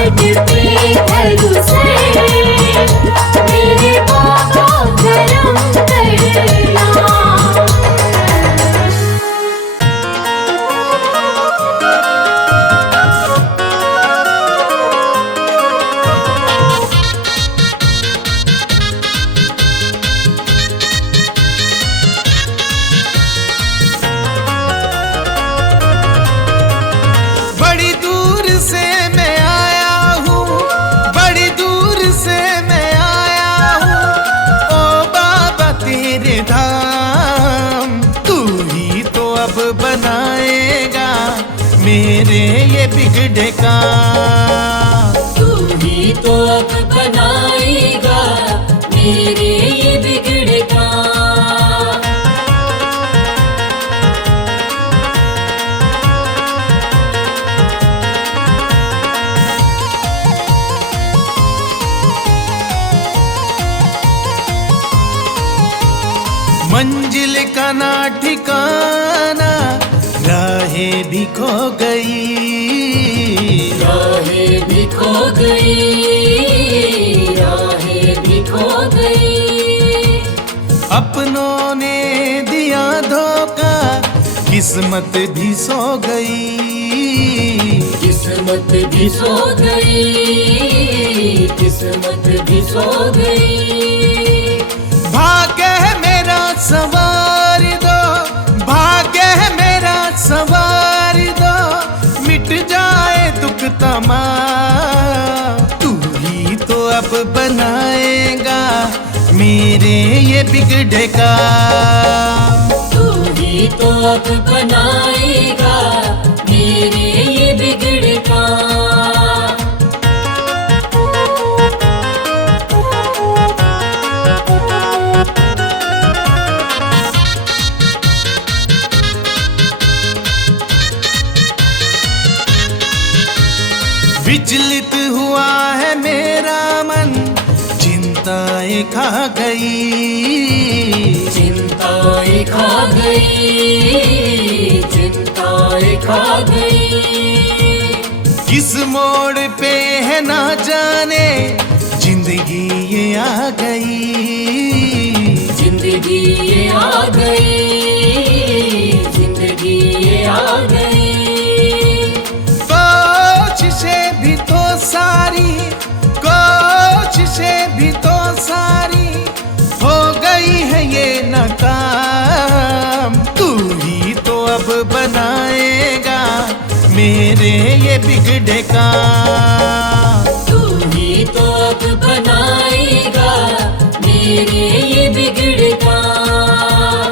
घाट पे करूं सर, मेरे बाबा करम करना। बड़ी दूर से मैं आया हूँ, बड़ी दूर से मैं आया हूँ, ओ बाबा तेरे धाम। तू ही तो अब बनाएगा मेरे ये बिगड़े काम। तू ही तो अब बनाएगा मेरे ये बिगड़े काम। मंजिल का ना ठिकाना, राहें भी खो गई, राहें भी खो गई, राहें भी खो गई। अपनों ने दिया धोखा, किस्मत भी सो गई, किस्मत भी सो गई, किस्मत भी सो गई। भाग्य है मेरा सवार दो, भाग्य है मेरा सवार दो, मिट जाए दुख तमाम। तू ही तो अब बनाएगा मेरे ये बिगड़े काम। तू ही तो अब बनाएगा मेरे ये बिगड़े काम। विचलित हुआ है मेरा मन, चिंताएं खा गई, चिंताएं खा गई, चिंताएं खा गई। किस मोड़ पे है ना जाने जिंदगी ये आ गई, जिंदगी ये आ गई, जिंदगी ये आ गई। कोशिशें भी तो सारी, कोशिशें भी तो सारी हो गई है ये नाकाम। तू ही तो अब बनाएगा मेरे ये बिगड़े काम। तू ही तो अब बनाएगा मेरे ये बिगड़े काम।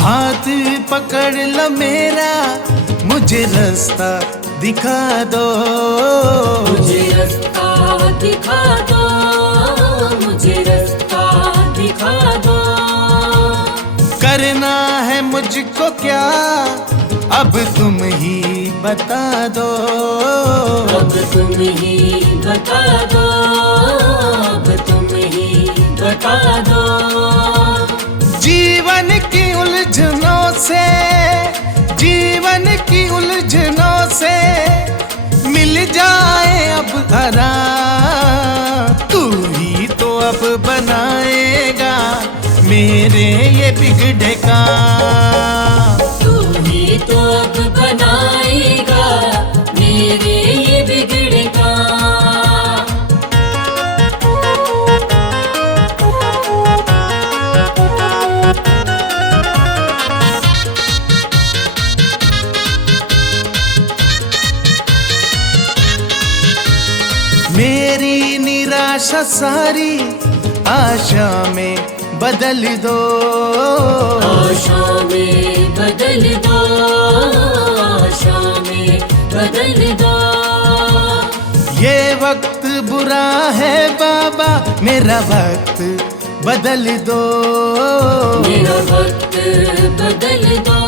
हाथ पकड़ लो मेरा, मुझे रास्ता दिखा दो, मुझे रास्ता दिखा दो, मुझे रास्ता दिखा दो। करना है मुझको क्या अब तुम ही बता दो, अब तुम ही बता दो, अब तुम ही बता दो। जीवन की उलझनों से, जीवन की उलझनों से मिल जाए अब आराम। तू ही तो अब बनाएगा मेरे ये बिगड़े काम। तू ही तो अब बनाएगा मेरे ये बिगड़े काम। मेरी निराशा सारी आशा में बदल दो, आशा में बदल दो, आशा में बदल दो। ये वक्त बुरा है बाबा, मेरा वक्त बदल दो, मेरा वक्त बदल दो,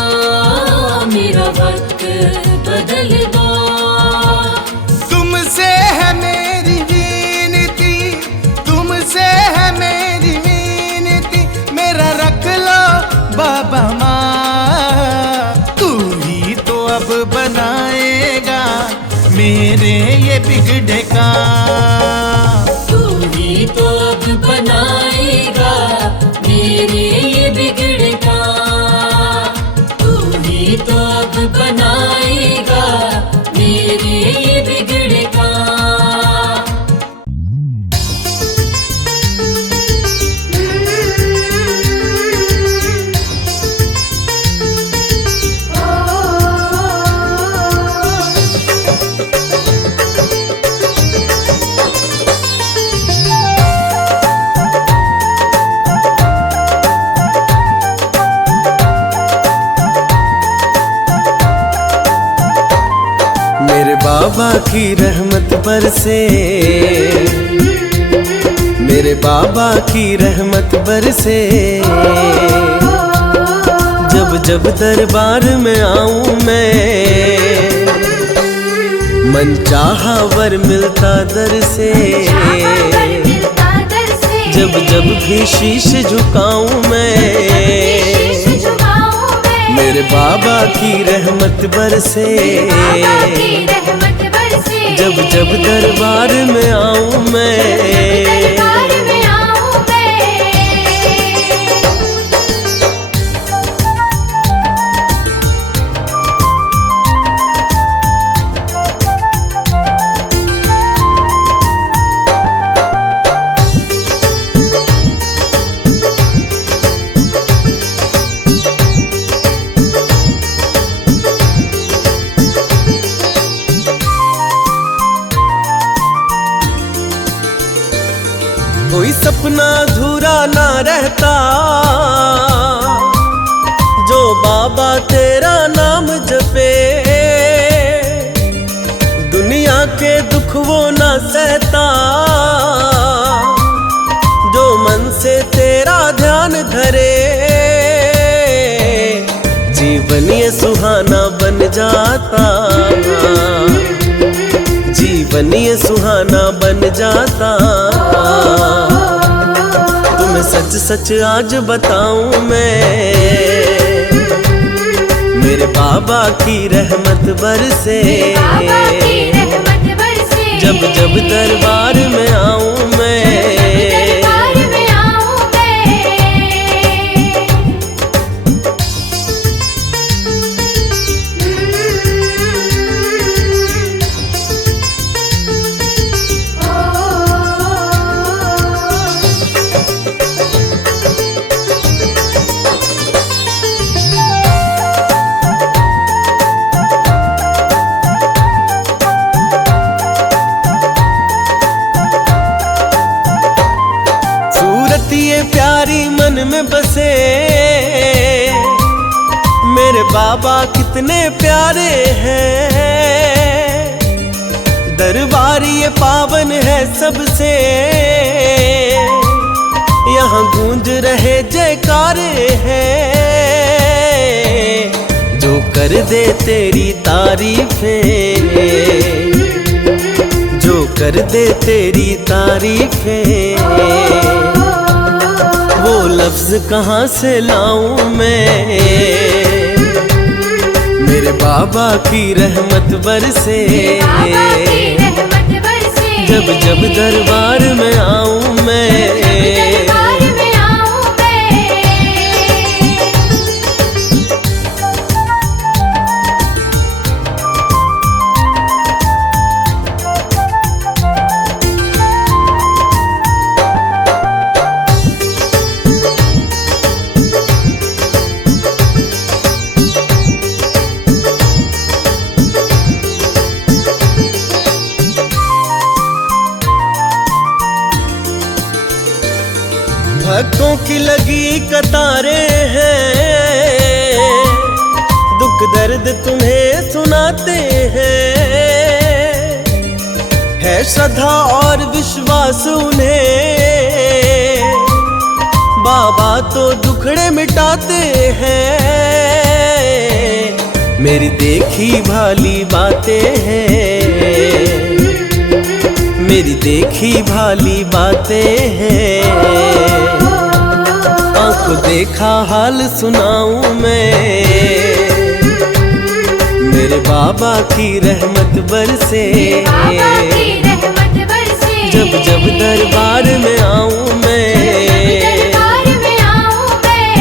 मेरा वक्त बदल दो। तुमसे है मेरी मेरे ये बिगड़े काम। तू ही तो अब बनाएगा मेरे ये बिगड़े काम। तू ही तो अब बनाएगा मेरे ये बिगड़े काम। मेरे बाबा की रहमत बरसे, मेरे बाबा की रहमत बरसे। जब जब दरबार में आऊं मैं, मन चाहा वर मिलता दर से। जब जब भी शीश झुकाऊं मैं, मेरे बाबा की रहमत बरसे। जब जब दरबार में आऊं मैं, कोई सपना अधूरा ना रहता जो बाबा तेरा नाम जपे। दुनिया के दुख वो ना सहता जो मन से तेरा ध्यान धरे। जीवन ये सुहाना बन जाता, जीवन ये सुहाना बन जाता। तुम्हें सच सच आज बताऊं मैं, मेरे बाबा की रहमत बरसे। जब जब दरबार में आऊं मैं, ये प्यारी मन में बसे। मेरे बाबा कितने प्यारे हैं, दरबार ये पावन है सबसे। यहाँ गूंज रहे जयकारे हैं, जो कर दे तेरी तारीफें, जो कर दे तेरी तारीफें। वो लफ्ज कहाँ से लाऊं मैं, मेरे बाबा की रहमत बरसे। जब जब दरबार में आऊं मैं, भक्तों की लगी कतारें हैं, दुख दर्द तुम्हें सुनाते हैं। है श्रद्धा और विश्वास उन्हें, बाबा तो दुखड़े मिटाते हैं। मेरी देखी भाली बातें हैं, मेरी देखी भाली बातें हैं। आंखों देखा हाल सुनाऊं मैं, मेरे बाबा की रहमत बरसे, बाबा की रहमत बरसे। जब जब दरबार में आऊं मैं, दरबार में आऊं मैं।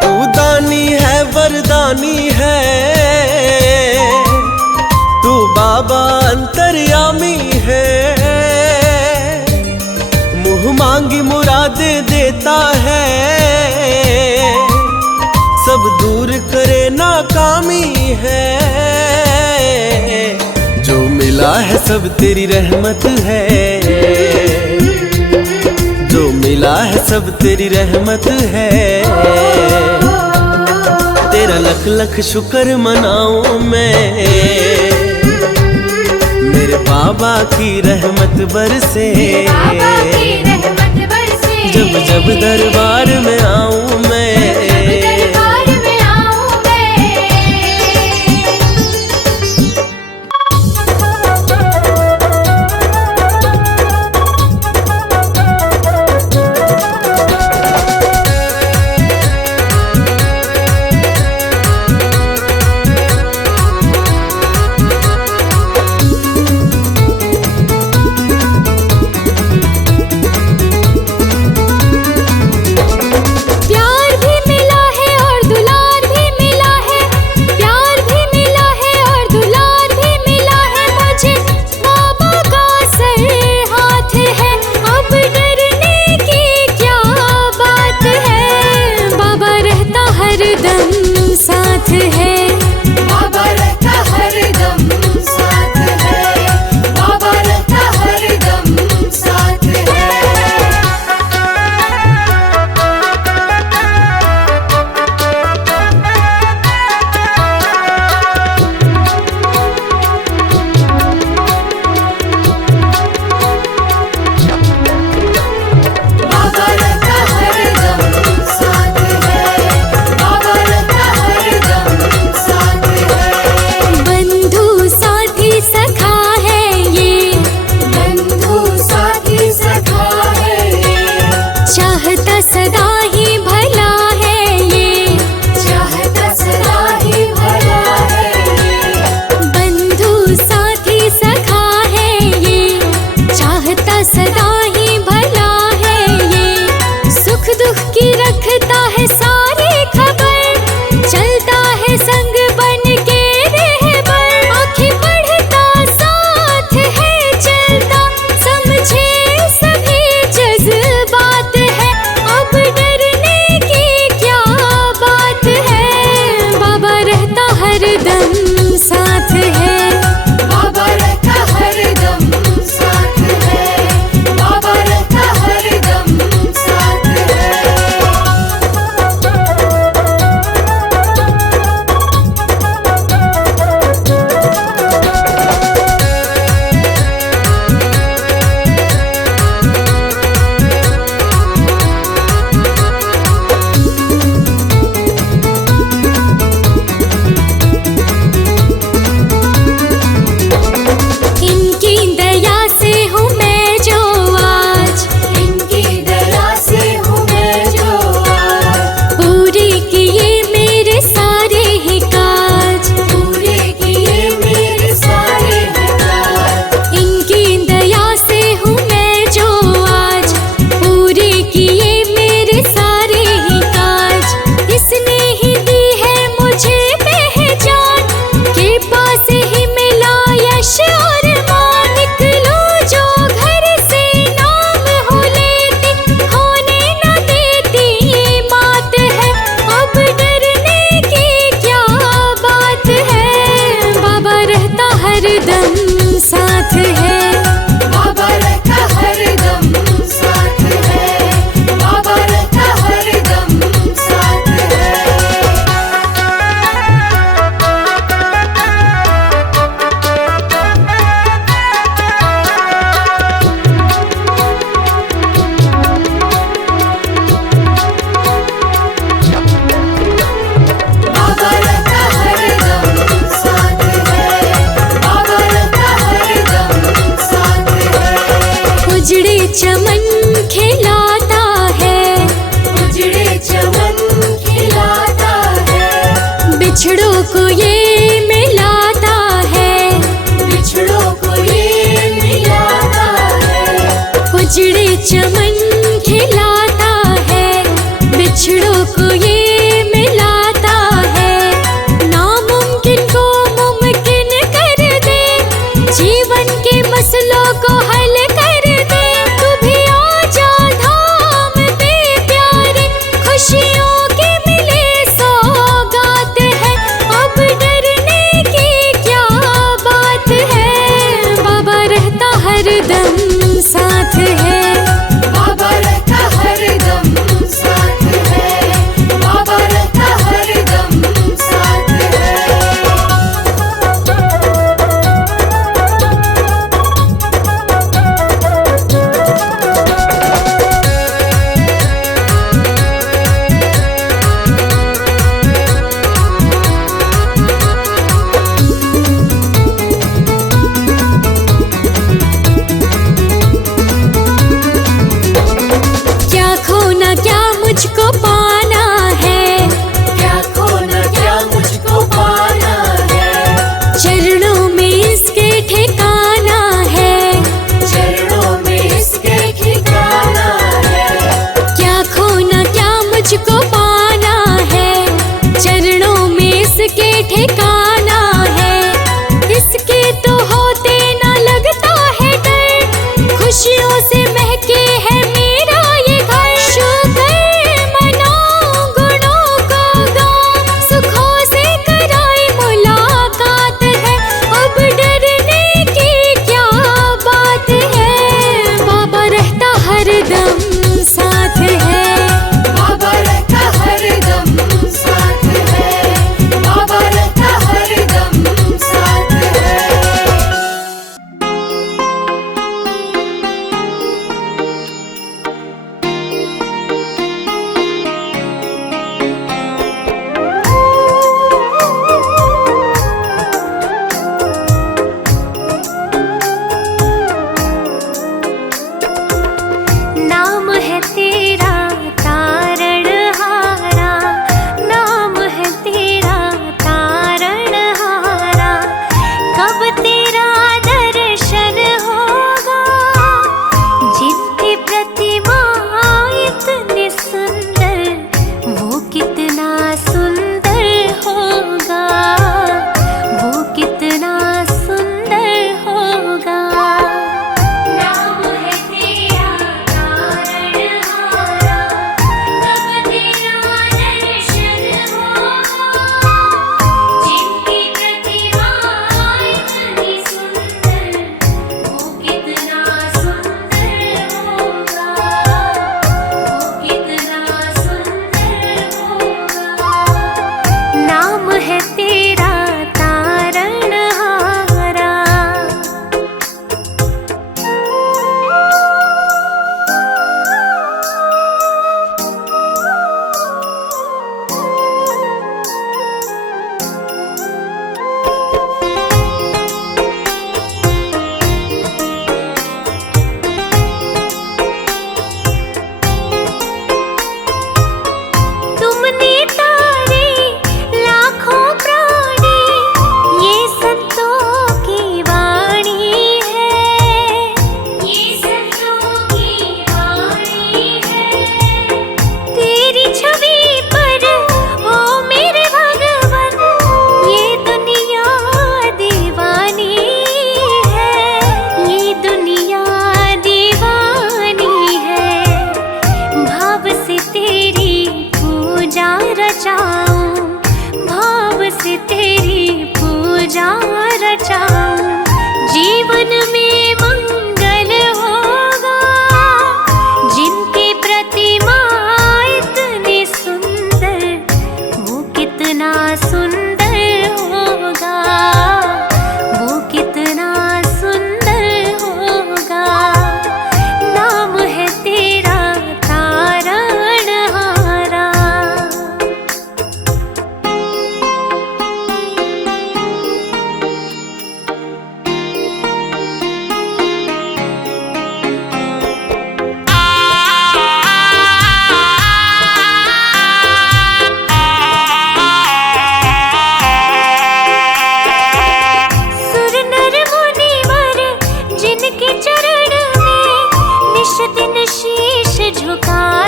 तू दानी है वरदानी है, तू बाबा अंतर्यामी है। मुँह मांगी मुरादे देता है, सब दूर करे नाकामी है। जो मिला है सब तेरी रहमत है, जो मिला है सब तेरी रहमत है। तेरा लख लख शुक्र मनाऊं मैं, मेरे बाबा की रहमत बरसे, बाबा की रहमत बरसे। जब जब दरबार में आऊं मैं। दरबार में आऊं मैं।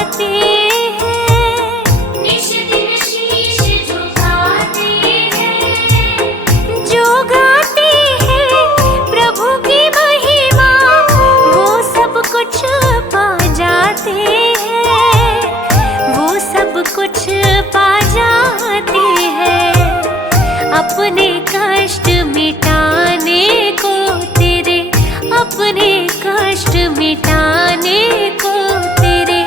गाते हैं, निश दिन शीश झुकाते हैं। जो गाते हैं प्रभु की महिमा, वो सब कुछ पा जाते हैं, वो सब कुछ पा जाते हैं। अपने कष्ट मिटाने को तेरे, अपने कष्ट मिटाने को तेरे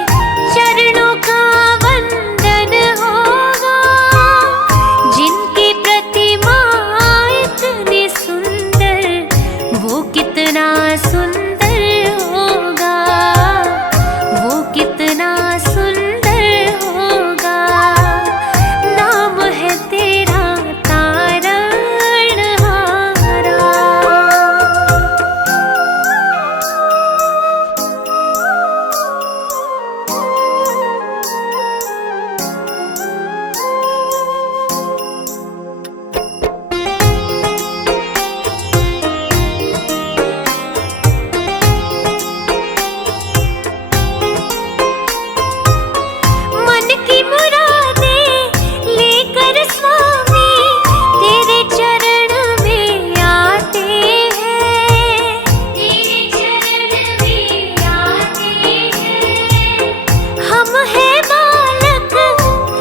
चरणों का वंदन होगा। जिनकी प्रतिमा इतनी सुंदर, वो कितना सुंदर होगा, वो कितना सुंदर होगा। नाम है तेरा तारणहारा। मन की मुरादें लेकर स्वामी तेरे चरण में आते हैं, तेरे चरण में आते हैं। हम हैं बालक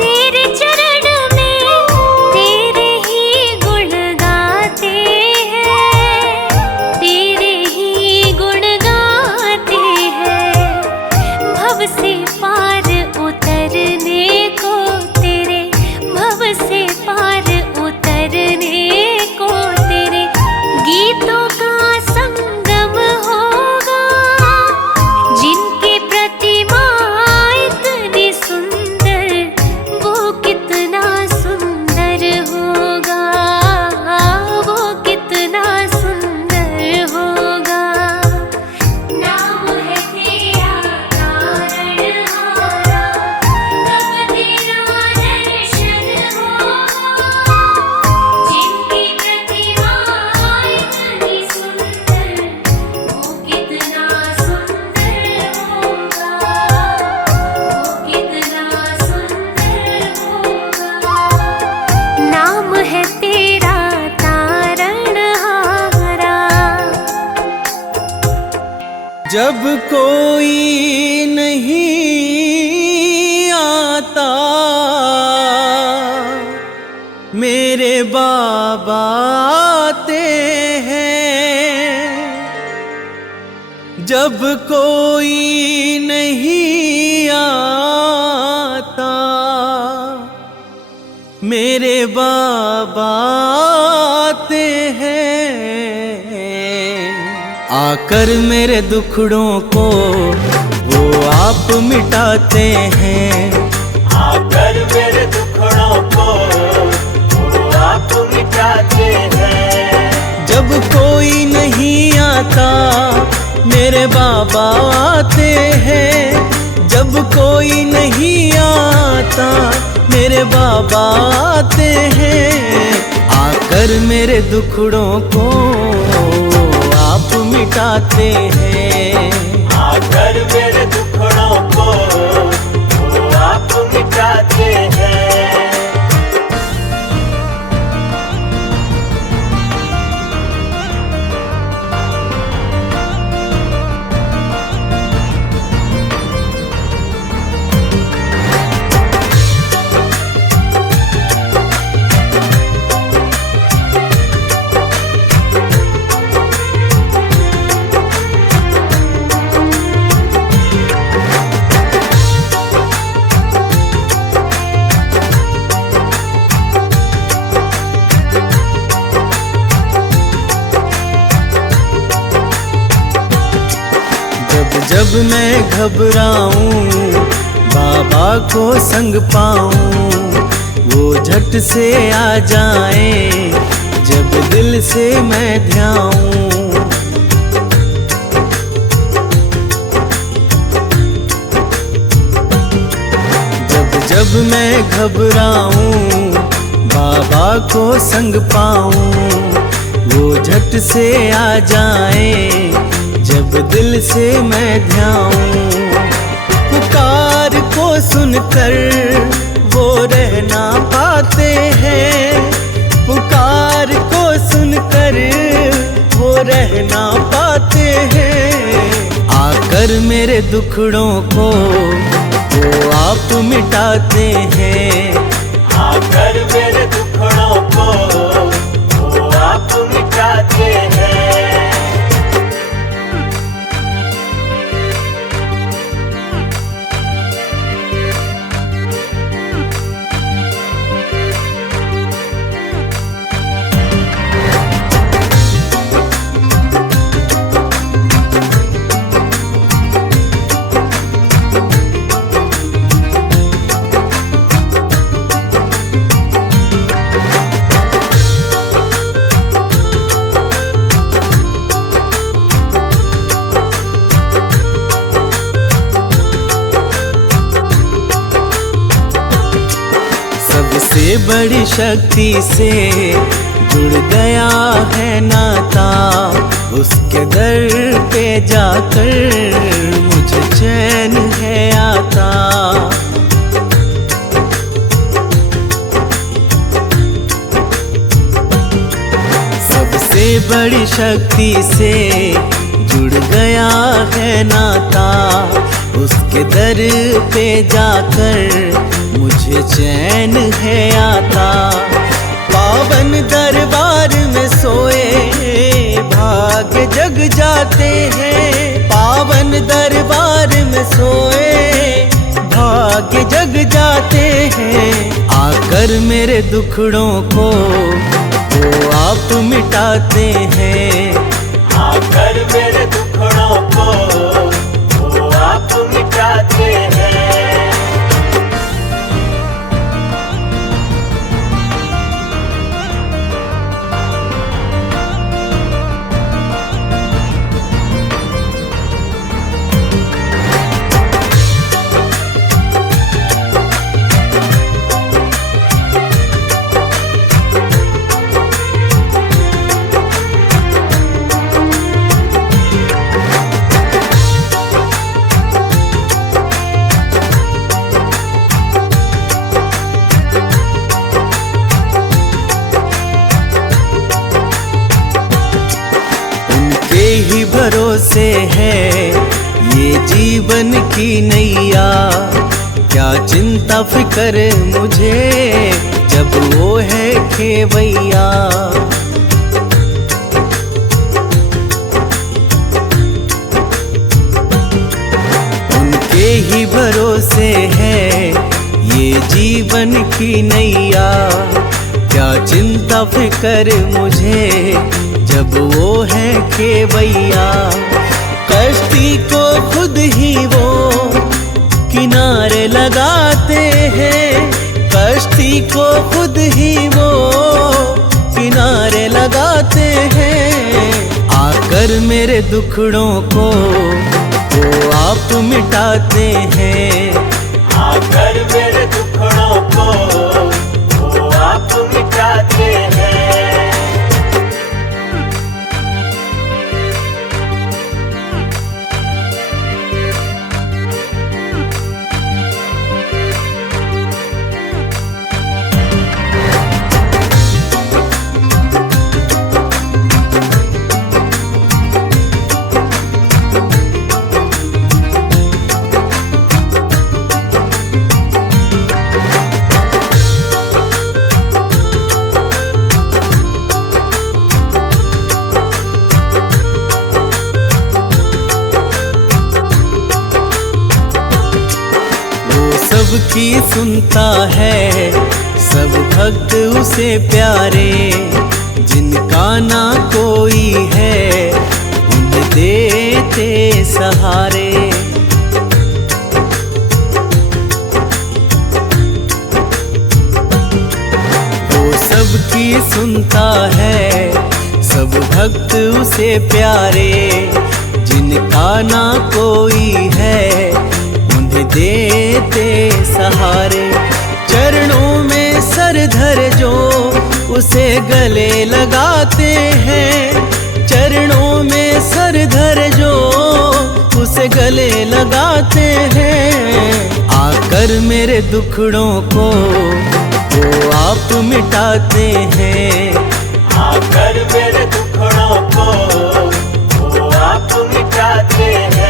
तेरे चरण में, तेरे ही गुण गाते हैं, तेरे ही गुण गाते हैं। भव से पार उतरने को तेरे, भव से पार उतरने को तेरे गीतों का संगम होगा। जिनकी प्रतिमा इतनी सुंदर, वो कितना सुंदर होगा, वो कितना सुंदर होगा। नाम है तेरा तारणहारा, तब तेरा दर्शन होगा। जिनकी प्रतिमा इतनी सुंदर, वो कितना सुंदर होगा, वो कितना सुंदर होगा। नाम है तेरा तारणहारा। जब कोई नहीं आता, मेरे बाबा आते हैं। जब कोई नहीं आता, मेरे बाबा आते हैं। आकर मेरे दुखड़ों को वो आप मिटाते हैं। आकर मेरे दुखड़ों को वो आप मिटाते हैं। जब कोई नहीं आता, मेरे बाबा आते हैं। जब कोई नहीं आता, मेरे बाबा आते हैं। आकर मेरे दुखड़ों को आप मिटाते हैं। आकर मेरे दुखड़ों को वो आप मिटाते हैं। जब मैं घबराऊं, बाबा को संग पाऊं, वो झट से आ जाएं। जब दिल से मैं ध्याऊं, जब मैं घबराऊं, बाबा को संग पाऊं, वो झट से आ जाएं। जब दिल से मैं ध्याऊं, पुकार सुनकर वो रह ना पाते हैं, पुकार को सुनकर वो रह ना पाते हैं। आकर मेरे दुखड़ों को वो आप मिटाते हैं, आकर मेरे दुखड़ों को वो आप मिटाते हैं। सबसे बड़ी शक्ति से जुड़ गया है नाता, उसके दर पे जाकर मुझे चैन है आता। सबसे बड़ी शक्ति से जुड़ गया है नाता, उसके दर पे जाकर मुझे चैन है आता। पावन दरबार में सोए भाग्य जग जाते हैं, पावन दरबार में सोए भाग्य जग जाते हैं। आकर मेरे दुखड़ों को वो आप मिटाते हैं, आकर मेरे दुखड़ों को वो आप मिटाते हैं। ही भरोसे है ये जीवन की नैया, क्या चिंता फिक्र मुझे जब वो है खेवैया। उनके ही भरोसे है ये जीवन की नैया, क्या चिंता फिक्र मुझे जब वो है खेवैया। कश्ती को खुद ही वो किनारे लगाते हैं, कश्ती को खुद ही वो किनारे लगाते हैं। आकर मेरे दुखड़ों को वो आप मिटाते हैं, आकर मेरे दुखड़ों को वो आप मिटाते हैं। सबकी सुनता है, सब भक्त उसे प्यारे, जिनका ना कोई है उन्हें देते सहारे। वो सबकी सुनता है, सब भक्त उसे प्यारे, जिनका ना कोई है देते सहारे। चरणों में सर धर जो उसे गले लगाते हैं, चरणों में सर धर जो उसे गले लगाते हैं। आकर मेरे दुखड़ों को वो आप मिटाते हैं। आकर मेरे दुखड़ों को वो आप मिटाते हैं।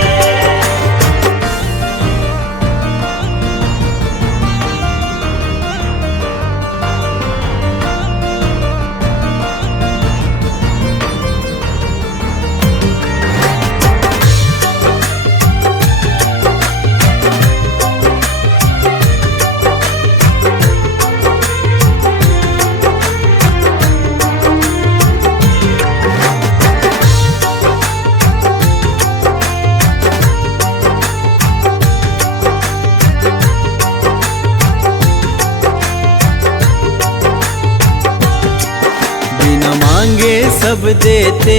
बिना मांगे सब देते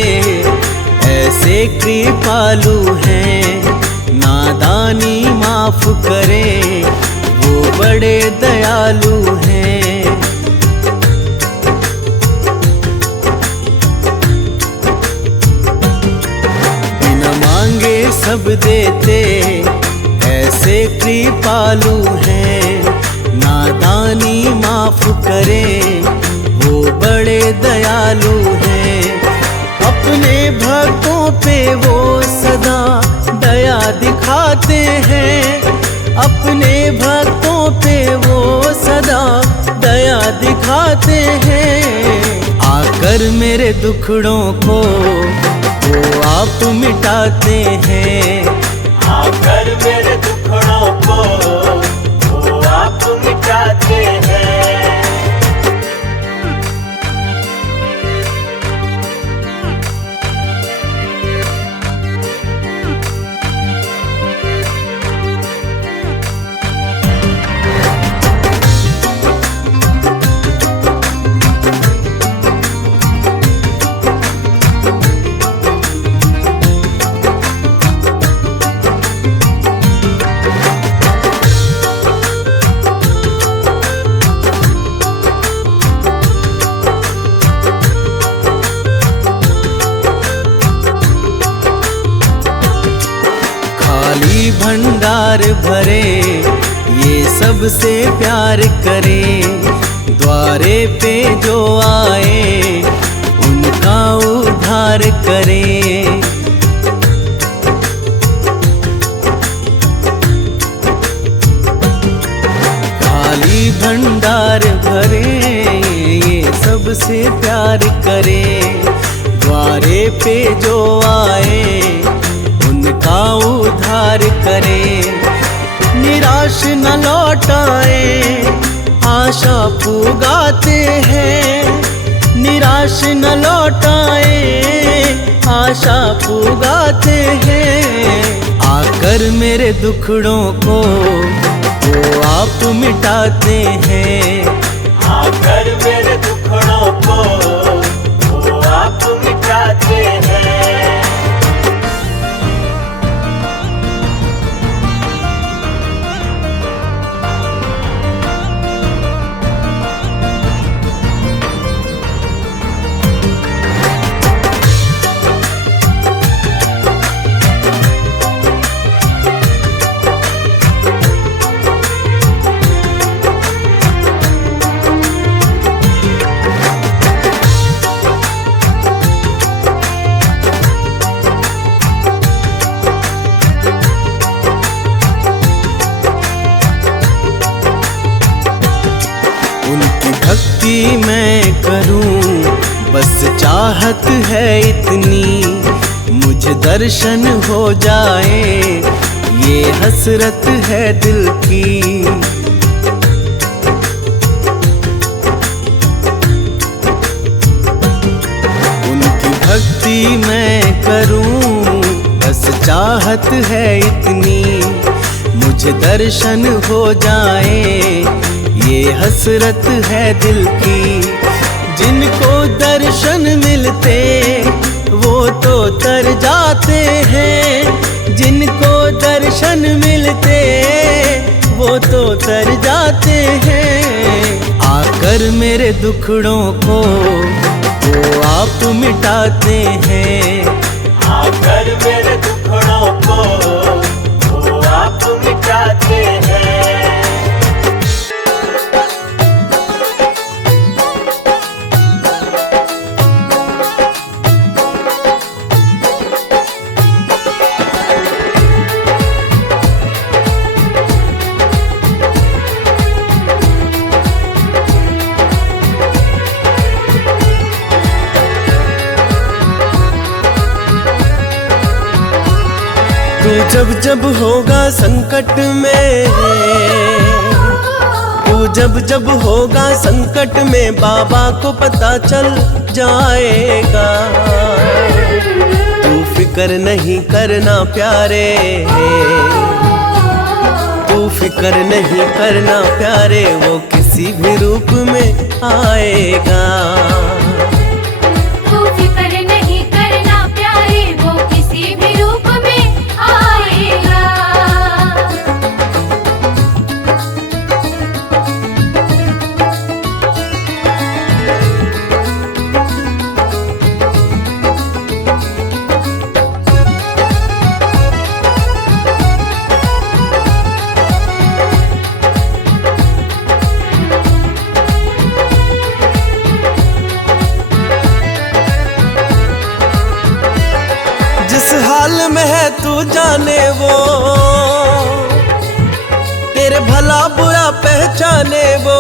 ऐसे कृपालु हैं। नादानी माफ करे वो बड़े दयालु हैं। बिना मांगे सब देते ऐसे कृपालु हैं। नादानी माफ करे वो बड़े दयालु हैं। अपने भक्तों पे वो सदा दया दिखाते हैं। अपने भक्तों पे वो सदा दया दिखाते हैं। आकर मेरे दुखड़ों को वो आप मिटाते हैं। आकर मेरे दुखड़ों को वो आप मिटाते हैं। खाली भंडार भरे ये सबसे प्यार करे। द्वारे पे जो आए उनका उद्धार करे। खाली भंडार भरे ये सबसे प्यार करे। द्वारे पे जो आए उनका उद्धार करे। निराश न लौटाए आशा पुगाते हैं। निराश न लौटाए आशा पुगाते हैं। आकर मेरे दुखड़ों को वो आप मिटाते हैं। आकर मेरे दुखड़ों को वो आप मिटाते हैं। उनकी भक्ति मैं करूं बस चाहत है इतनी। मुझे दर्शन हो जाए ये हसरत है दिल की। उनकी भक्ति मैं करूं बस चाहत है इतनी। मुझे दर्शन हो जाए ये हसरत है दिल की। जिनको दर्शन मिलते वो तो तर जाते हैं। जिनको दर्शन मिलते वो तो तर जाते हैं। आकर मेरे दुखड़ों को वो आप मिटाते हैं। आकर मेरे दुखड़ों को वो आप मिटाते हैं। जब जब होगा संकट में, तू जब जब होगा संकट में, बाबा को पता चल जाएगा। तू फिक्र नहीं करना प्यारे, तू फिक्र नहीं करना प्यारे, वो किसी भी रूप में आएगा। तू फिक्र नहीं करना प्यारे, वो किसी भी रूप में आएगा। जिस हाल में है तू जाने वो, तेरे भला बुरा पहचाने वो।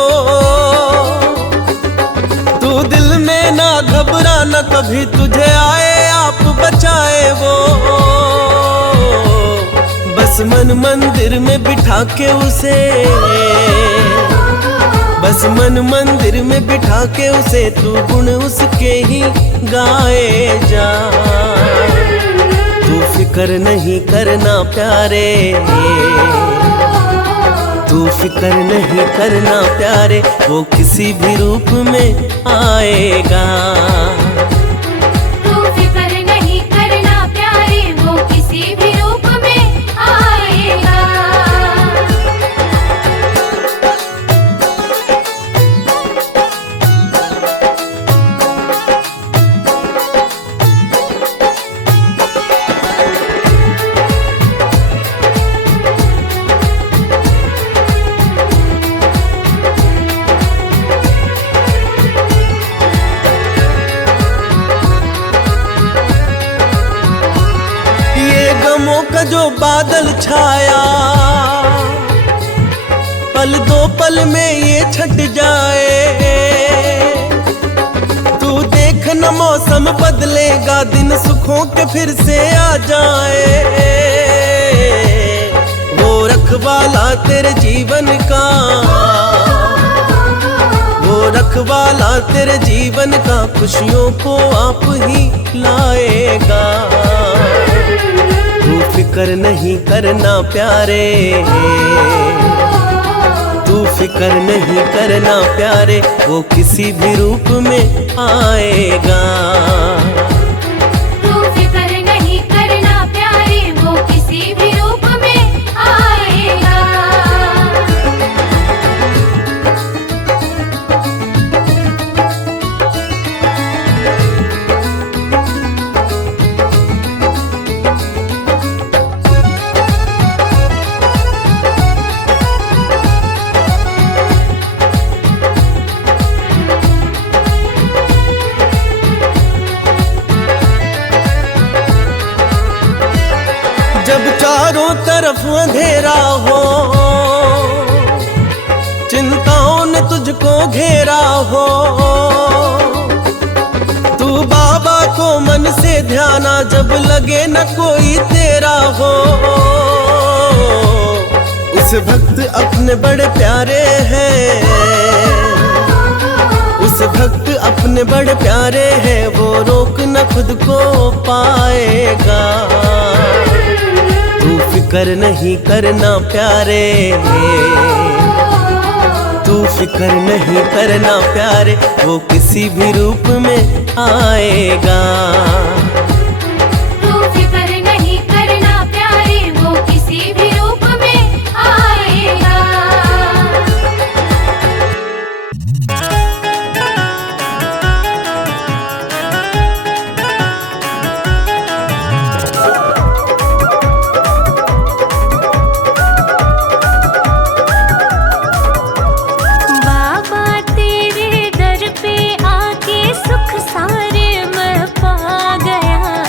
तू दिल में ना घबराना कभी, तुझे आए आप बचाए वो। बस मन मंदिर में बिठा के उसे, बस मन मंदिर में बिठा के उसे, तू गुण उसके ही गाए जा। तू फिक्र नहीं करना प्यारे, तू फिक्र नहीं करना प्यारे, वो किसी भी रूप में आएगा। तू फिक्र नहीं करना प्यारे, वो किसी भी रूप में आएगा। गमों का जो बादल छाया, पल दो पल में ये छट जाए। तू देख न मौसम बदलेगा, दिन सुखों के फिर से आ जाए। वो रखवाला तेरे जीवन का, वो रखवाला तेरे जीवन का, खुशियों को आप ही लाएगा। तू फिक्र नहीं करना प्यारे, तू फिक्र नहीं करना प्यारे, वो किसी भी रूप में आएगा। तू फिक्र नहीं करना प्यारे, वो किसी भी रूप में आएगा। जब चारों तरफ अंधेरा हो, चिंताओं ने तुझको घेरा हो, तू बाबा को मन से ध्याना, जब लगे न कोई तेरा हो। उस भक्त अपने बड़े प्यारे हैं, उस भक्त अपने बड़े प्यारे हैं, वो रोक न खुद को पाएगा। तू फिक्र नहीं करना प्यारे, तू फिक्र नहीं करना प्यारे, वो किसी भी रूप में आएगा। तू फिक्र नहीं करना प्यारे, वो किसी भी रूप में आएगा। सारे मैं पा गया।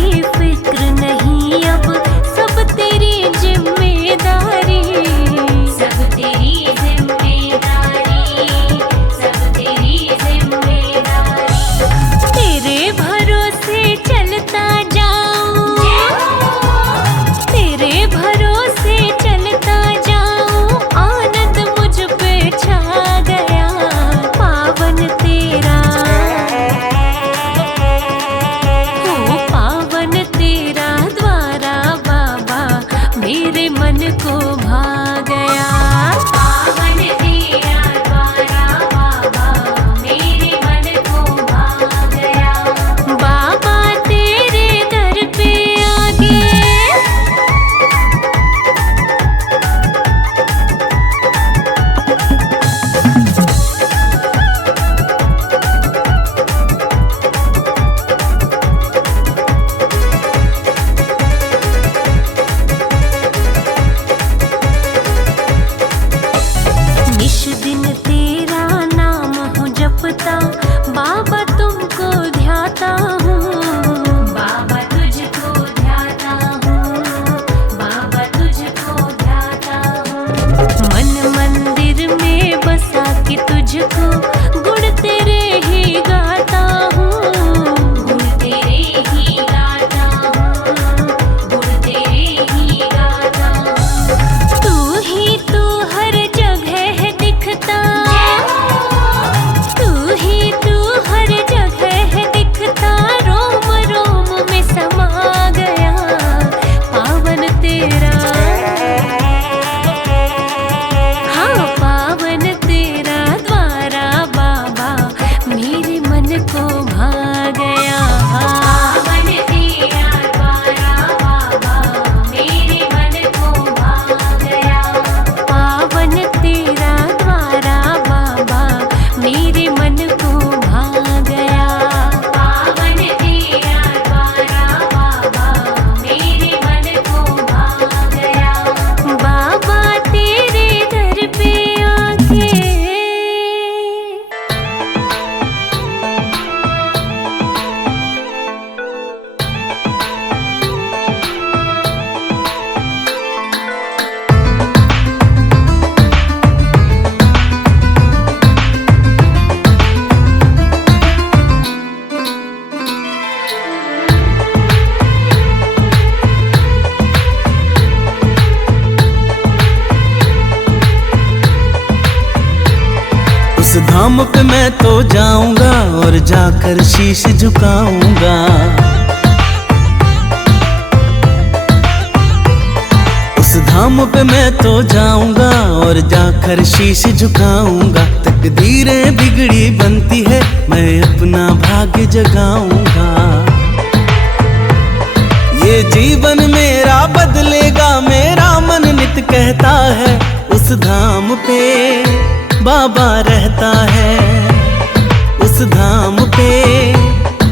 की फिक्र नहीं अब, सब तेरी जिम्मेदारी, सब तेरी जिम्मेदारी, सब तेरी जिम्मेदारी। तेरे भरोसे चलता जाऊं, तेरे भरोसे चलता जाऊं, आनंद मुझ पे छा गया। पावन तेरा हो, पावन तेरा द्वारा बाबा मेरे मन को भा गया। पावन तेरा द्वारा बाबा मेरे मन को भा गया। बाबा तेरे दर पे आगे निश दिन तेरा नाम हूँ जपता, बाबा तुमको ध्याता हूँ, बाबा तुझको ध्याता हूँ, बाबा तुझको ध्याता हूँ। मन मंदिर में बसा के तुझको गुण तेरे ही गाता हूँ, गुण तेरे ही गाता हूँ, गुण तेरे ही गाता हूँ। तू हर जगह दिखता, तू हर जगह दिखता, रोम रोम में समा गया। पावन तेरा, हाँ पावन तेरा द्वारा बाबा मेरे मन को भा गया। पावन तेरा द्वारा बाबा मेरे मन को भा गया। पावन तेरा द्वारा बाबा मेरे मन को भा गया। पावन तेरा द्वारा बाबा मेरे मन को भा गया। बाबा तेरे दर पे आके उस धाम पे मैं तो जाऊंगा और जाकर शीश झुकाऊंगा। उस धाम पे मैं तो जाऊंगा और जाकर शीश झुकाऊंगा। तकदीरें बिगड़ी बनती है, मैं अपना भाग्य जगाऊंगा। ये जीवन मेरा बदलेगा, मेरा मन नित कहता है। उस धाम पे बाबा रहता है, उस धाम पे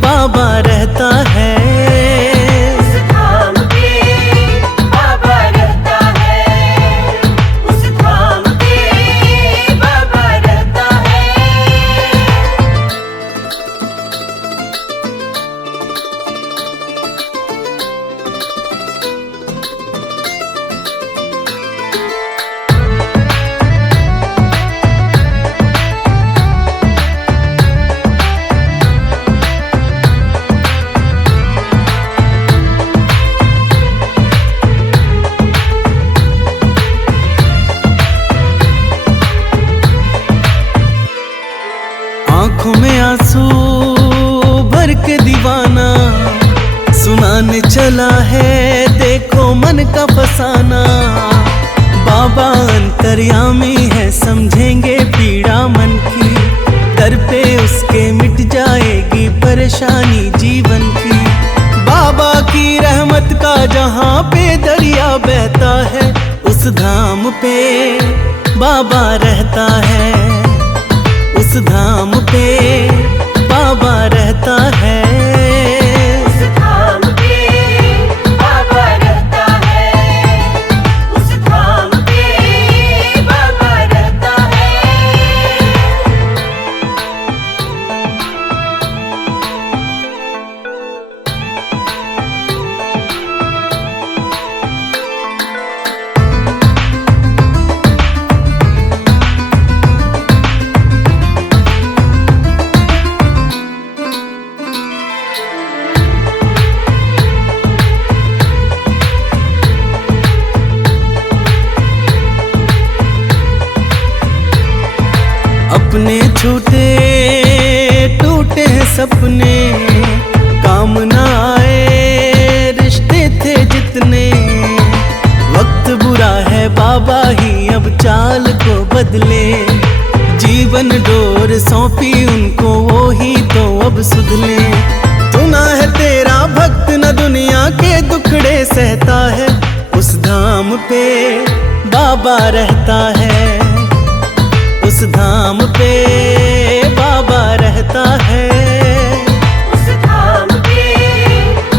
बाबा रहता है। उस धाम पे बाबा रहता है, उस धाम पे बाबा रहता है। आंखों में आंसू भर के दीवाना सुनाने चला है, देखो मन का फसाना। बाबा अंतर्यामी है, समझेंगे पीड़ा मन की। दर पे उसके मिट जाएगी परेशानी जीवन की। बाबा की रहमत का जहाँ पे दरिया बहता है, उस धाम पे बाबा रहता है। उस धाम पे बाबा रहता है। उस धाम पे बाबा रहता है, उस धाम पे बाबा रहता है। सपने काम न आए, रिश्ते थे जितने। वक्त बुरा है बाबा ही अब चाल को बदले, जीवन डोर सौंपी उनको वो ही तो अब सुधले। सुना है तेरा भक्त न दुनिया के दुखड़े सहता है, उस धाम पे बाबा रहता है, उस धाम पे बाबा रहता है। उस धाम पे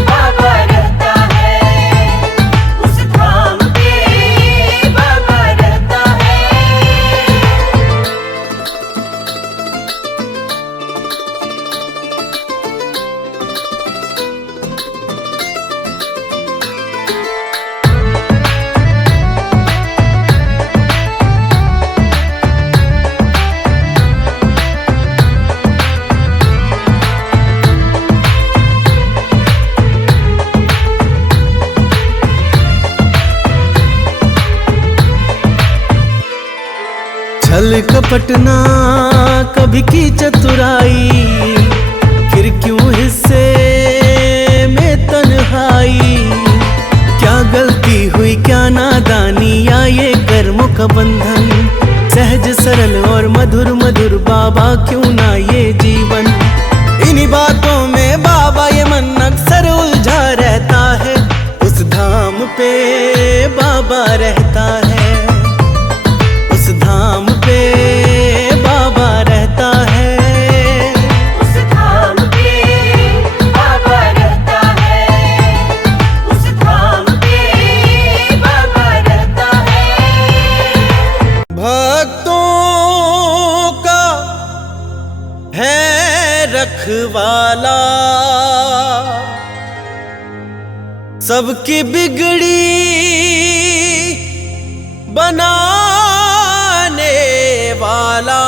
बाबा रहता है, उस धाम पे बाबा रहता है। छल कपट ना कभी की चतुराई, फिर क्यों हिस्से में तन्हाई। क्या गलती हुई क्या नादानी या ये कर्मों का बंधन, सहज सरल और मधुर मधुर बाबा क्यों ना ये जीवन। इन्हीं बातों में बाबा ये मन अक्सर उलझा रहता है, उस धाम पे बाबा रहता है, उस धाम पे बाबा रहता है। उस धाम पे बाबा रहता है, उस धाम पे बाबा रहता है। भक्तों का है रखवाला, सबकी बिगड़ी बनाने वाला।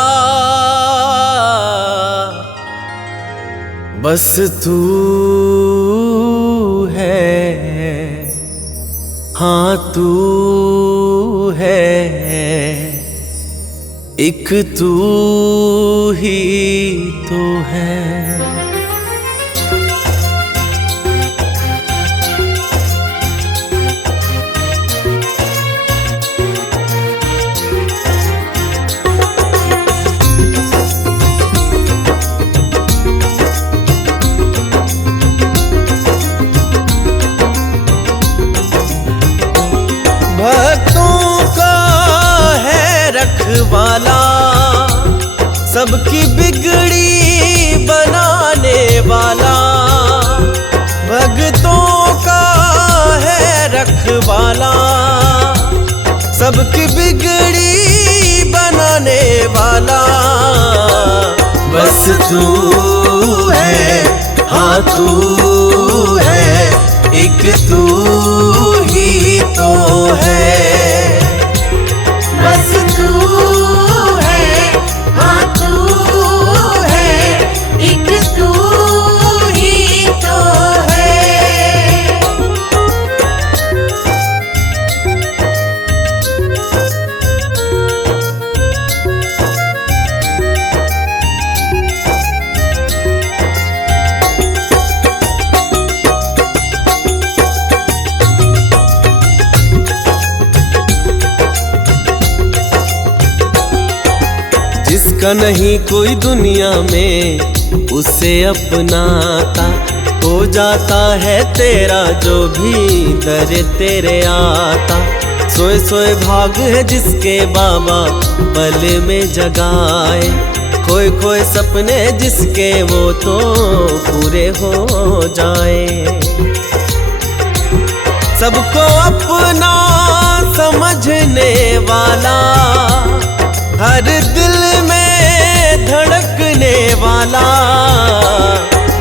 बस तू है, हाँ तू है, एक तू ही तो है। भक्तों का है रखवाला, सबकी बिगड़ी बनाने वाला। भक्तों का है रखवाला, सबकी बिगड़ी बनाने वाला। बस तू है, हाँ तू है, एक तू ही तो है। बस तू है, हाँ तू है, एक तू ही तो है। जिसका नहीं कोई दुनिया में उसे अपनाता, हो जाता है तेरा जो भी दर तेरे आता। सोए सोए भाग है जिसके बाबा पल में जगाए, खोए खोए सपने जिसके वो तो पूरे हो जाए। सबको अपना समझने वाला, हर दिल में धड़कने वाला।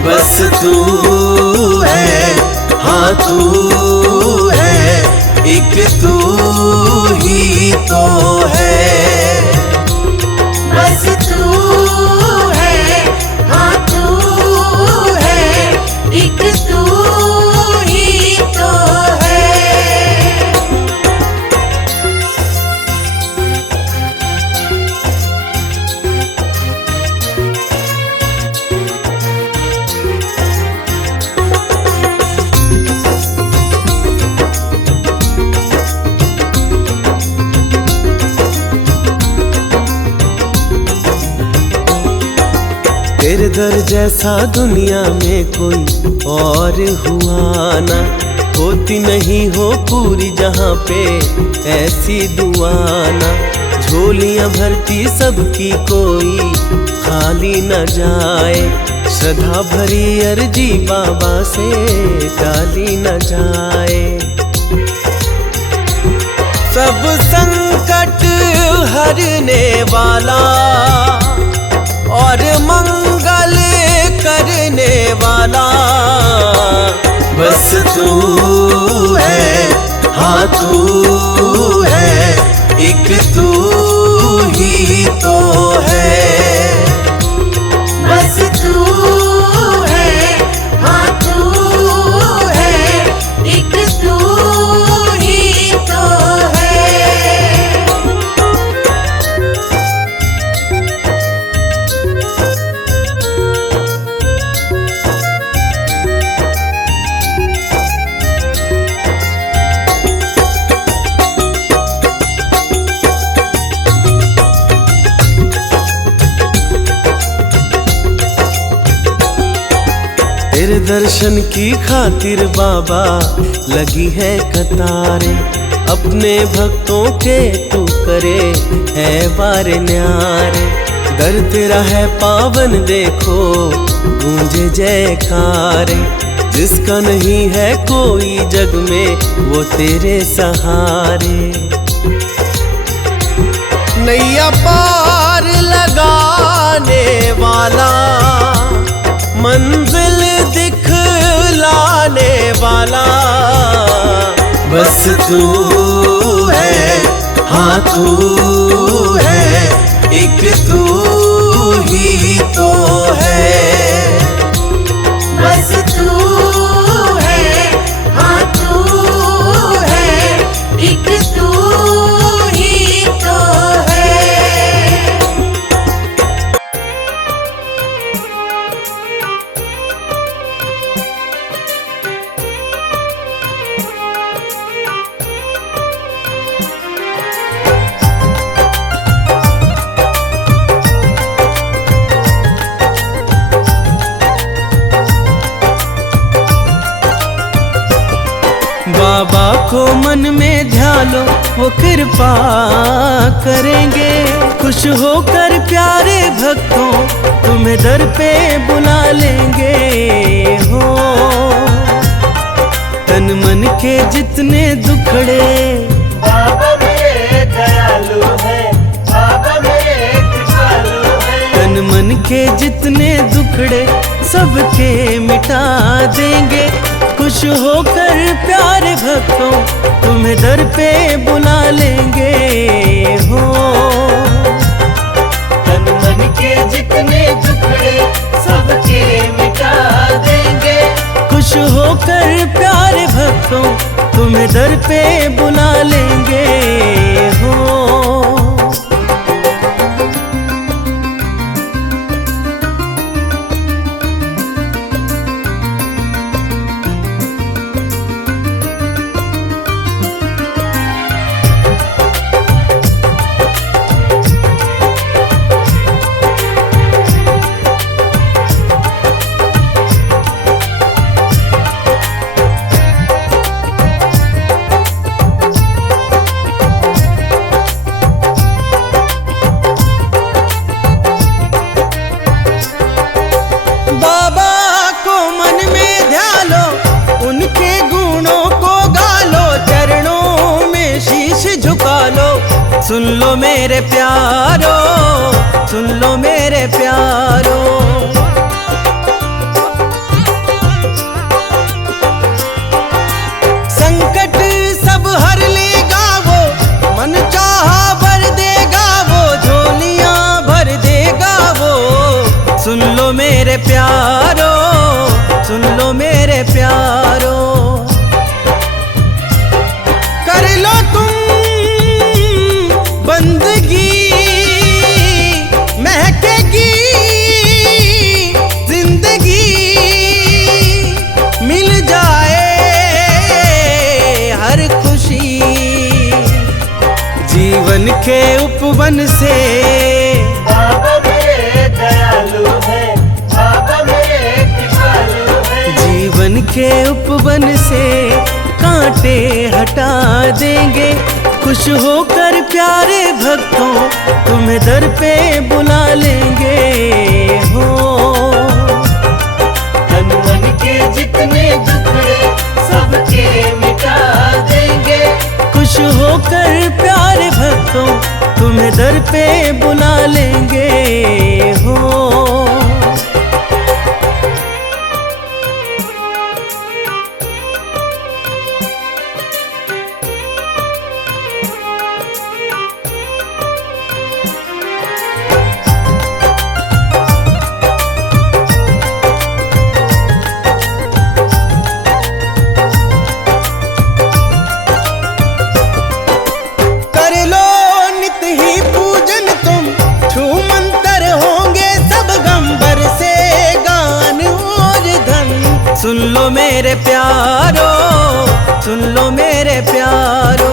बस तू है, हाँ तू है, एक तू ही तो है। बस तू है, हाँ तू है, एक तू ही तो है। तेरे दर जैसा दुनिया में कोई और हुआ ना, होती नहीं हो पूरी जहाँ पे ऐसी दुआ ना। झोलियाँ भरती सबकी कोई खाली न जाए, श्रद्धा भरी अर्जी बाबा से टाली न जाए। सब संकट हरने वाला और मंगल करने वाला बस तू है, हाँ तू है, एक तू ही तो है। बस तू है, हाँ तू है, एक तू ही तो है। तेरे दर्शन की खातिर बाबा लगी है कतारें, अपने भक्तों के तू करे है बारे न्यारे। दर तेरा है पावन देखो गूंजे जयकारे, जिसका नहीं है कोई जग में वो तेरे सहारे। नैया पार लगाने वाला, मंजिल दिखलाने वाला बस तू है, हाँ तू है, एक तू ही तो है। बस तू है, हाँ तू है, एक तू ही तो है। बाबा को मन में ध्यालो वो कृपा करेंगे, खुश होकर प्यारे भक्तों तुम्हें दर पे बुला लेंगे हो। तन मन के जितने दुखड़े बाबा मेरे दयालु है, बाबा मेरे कृपालु है। तन मन के जितने दुखड़े सबके मिटा देंगे, खुश होकर प्यारे भक्तों तुम्हें दर पे बुला लेंगे हो। तन मन के जितने दुखड़े सबके मिटा देंगे, खुश होकर प्यारे भक्तों तुम्हें दर पे बुला लेंगे हो। सुन लो मेरे प्यारो, सुन लो मेरे प्यारो। संकट सब हर लेगा वो, मन चाहा भर देगा वो, झोलियां भर देगा वो। सुन लो मेरे प्यारो, सुन लो मेरे प्यारो। कर लो तुम बंदगी, महकेगी जिंदगी, मिल जाए हर खुशी जीवन के उपवन से। बाबा मेरे दयालु है, के उपवन से कांटे हटा देंगे। खुश होकर प्यारे भक्तों तुम्हें दर पे बुला लेंगे हो। तन मन के जितने दुखड़े सबके मिटा देंगे। खुश होकर प्यारे भक्तों तुम्हें दर पे बुला लेंगे हो। सुन लो मेरे प्यारो, सुन लो मेरे प्यारो।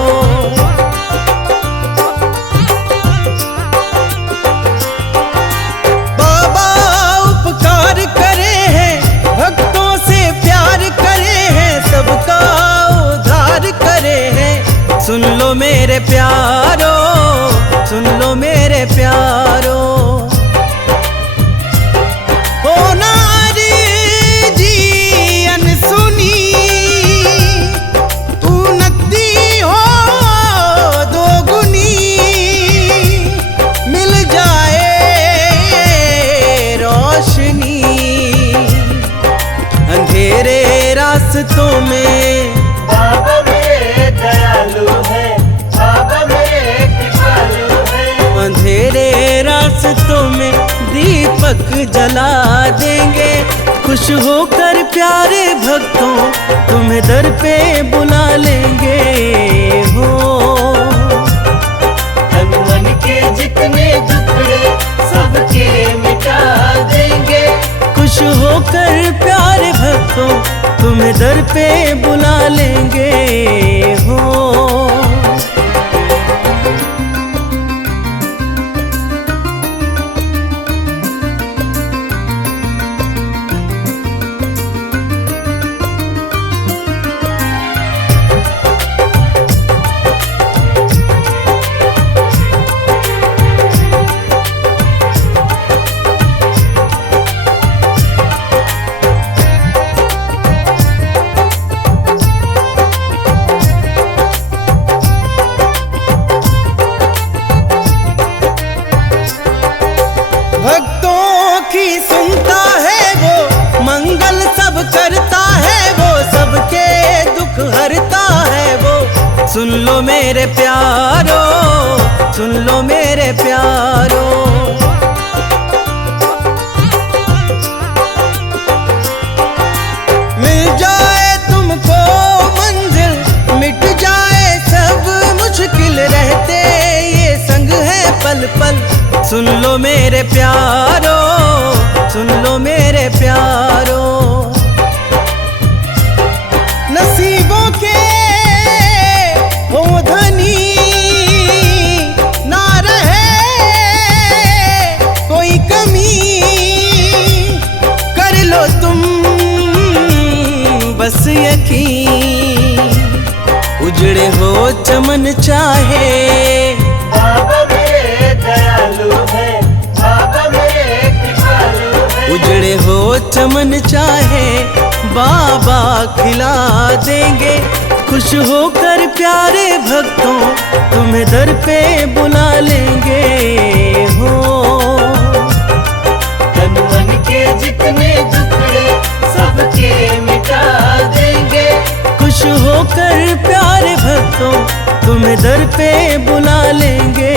बाबा उपकार करे हैं, भक्तों से प्यार करे हैं, सबका उद्धार करे हैं। सुन लो मेरे प्यारो, सुन लो मेरे प्यारो। अंधेरे रास्तों में बाबा मेरे दयालु है, बाबा मेरे कृपालु है। अंधेरे रास्तों में दीपक जला देंगे। खुश होकर प्यारे भक्तों तुम्हें दर पे बुला लेंगे हो। तन मन के जितने दुखड़े सबके मिटा देंगे। खुश होकर प्यारे भक्तों तुम्हें दर पे बुला लेंगे हो। भक्तों की सुनता है वो, मंगल सब करता है वो, सबके दुख हरता है वो। सुन लो मेरे प्यारो, सुन लो मेरे प्यारो। मिल जाए तुमको मंजिल, मिट जाए सब मुश्किल, रहते ये संग है पल पल। सुन लो मेरे प्यारो, सुन लो मेरे प्यारो। नसीबों के हो धनी ना रहे कोई कमी, कर लो तुम बस यकीन। उजड़े हो चमन चाहे बाबा मेरे दयालु है, बाबा मेरे कृपालु है। उजड़े हो चमन चाहे बाबा खिला देंगे। खुश होकर प्यारे भक्तों तुम्हें दर पे बुला लेंगे हो। तन मन के जितने दुखड़े सबके मिटा देंगे। खुश होकर प्यारे भक्तों तुम्हें दर पे बुला लेंगे